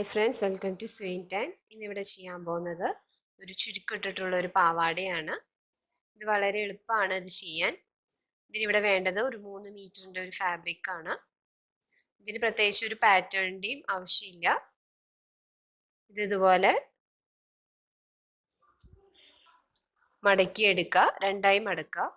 Hi friends, welcome to സ്വീൻ time. ഇന്നിവിടെ ചെയ്യാൻ പോകുന്നത് ഒരു ചുരുക്കിട്ടിട്ടുള്ള ഒരു പാവാടയാണ്. ഇത് വളരെ എളുപ്പമാണ് ഇത് ചെയ്യാൻ. ഇതിനിവിടെ വേണ്ടത് ഒരു 3 മീറ്ററിൻ്റെ ഒരു ഫാബ്രിക്കാണ്. ഇതിന് പ്രത്യേകിച്ച് ഒരു പാറ്റേണിൻ്റെയും ആവശ്യമില്ല. ഇതുപോലെ മടക്കിയെടുക്കുക, രണ്ടായി മടക്കുക.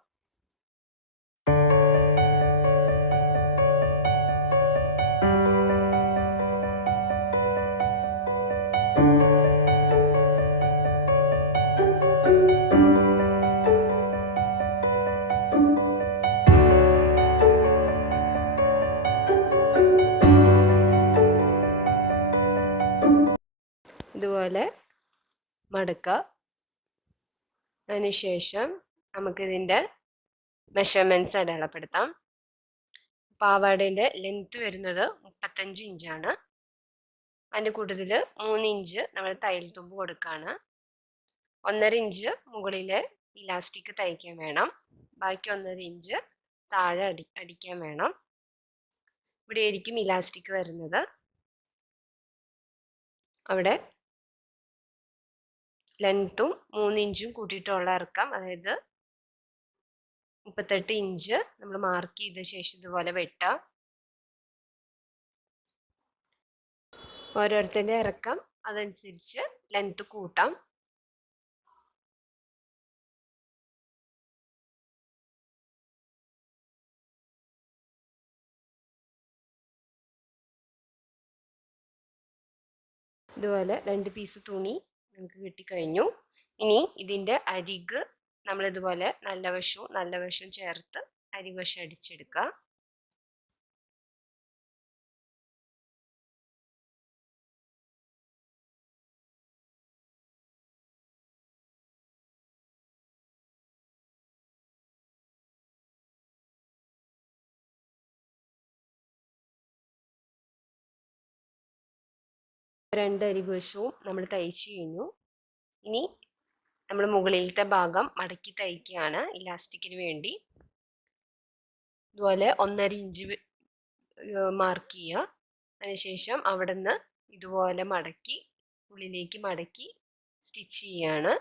ഇതുപോലെ മടക്കുക. അതിനുശേഷം നമുക്കിതിൻ്റെ മെഷർമെൻറ്റ്സ് അടയാളപ്പെടുത്താം. പാവാടേൻ്റെ ലെങ്ത്ത് വരുന്നത് 35 ഇഞ്ചാണ്. അതിൻ്റെ കൂട്ടത്തിൽ 3 ഇഞ്ച് നമ്മൾ തയ്യൽ തുമ്പ് കൊടുക്കുകയാണ്. 1.5 ഇഞ്ച് മുകളിലെ ഇലാസ്റ്റിക് തയ്ക്കാൻ വേണം. ബാക്കി 1.5 ഇഞ്ച് താഴെ അടിക്കാൻ വേണം. ഇവിടെ ആയിരിക്കും ഇലാസ്റ്റിക് വരുന്നത്. അവിടെ ലെങ്ത്തും 3 ഇഞ്ചും കൂട്ടിയിട്ടുള്ള ഇറക്കം, അതായത് 38 ഇഞ്ച് നമ്മൾ മാർക്ക് ചെയ്ത ശേഷം ഇതുപോലെ വെട്ടാം. ഓരോരുത്തരുടെ ഇറക്കം അതനുസരിച്ച് ലെങ്ത്ത് കൂട്ടാം. ഇതുപോലെ 2 പീസ് തുണി നമുക്ക് കിട്ടിക്കഴിഞ്ഞു. ഇനി ഇതിൻ്റെ അരിക് നമ്മളിതുപോലെ നല്ല വശവും ചേർത്ത് അരിവശം അടിച്ചെടുക്കുക. രണ്ട് അരികുവശവും നമ്മൾ തയ്ച്ചു കഴിഞ്ഞു. ഇനി നമ്മൾ മുകളിലത്തെ ഭാഗം മടക്കി തയ്ക്കുകയാണ് ഇലാസ്റ്റിക്കിന് വേണ്ടി. ഇതുപോലെ 1.5 ഇഞ്ച് മാർക്ക് ചെയ്യുക. അതിനുശേഷം അവിടെ നിന്ന് ഇതുപോലെ മടക്കി ഉള്ളിലേക്ക് മടക്കി സ്റ്റിച്ച് ചെയ്യാണ്.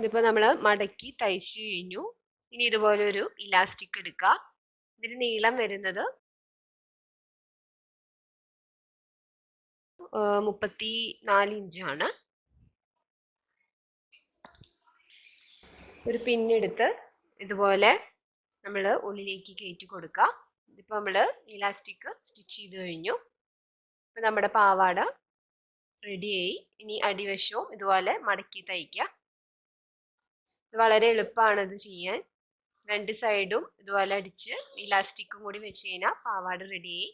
ഇതിപ്പോൾ നമ്മൾ മടക്കി തയ്ച്ചു കഴിഞ്ഞു. ഇനി ഇതുപോലെ ഒരു ഇലാസ്റ്റിക് എടുക്കുക. ഇതിന് നീളം വരുന്നത് 34 ഇഞ്ചാണ്. ഒരു പിന്നെടുത്ത് ഇതുപോലെ നമ്മൾ ഉള്ളിലേക്ക് കയറ്റി കൊടുക്കുക. ഇതിപ്പോൾ നമ്മൾ ഇലാസ്റ്റിക് സ്റ്റിച്ച് ചെയ്ത് കഴിഞ്ഞു. ഇപ്പം നമ്മുടെ പാവാട റെഡിയായി. ഇനി അടിവശവും ഇതുപോലെ മടക്കി തയ്ക്കുക. ഇത് വളരെ എളുപ്പമാണ് ഇത് ചെയ്യാൻ. രണ്ട് സൈഡും ഇതുപോലെ അടിച്ച് ഇലാസ്റ്റിക്കും കൂടി വെച്ച് കഴിഞ്ഞാൽ പാവാട റെഡിയായി.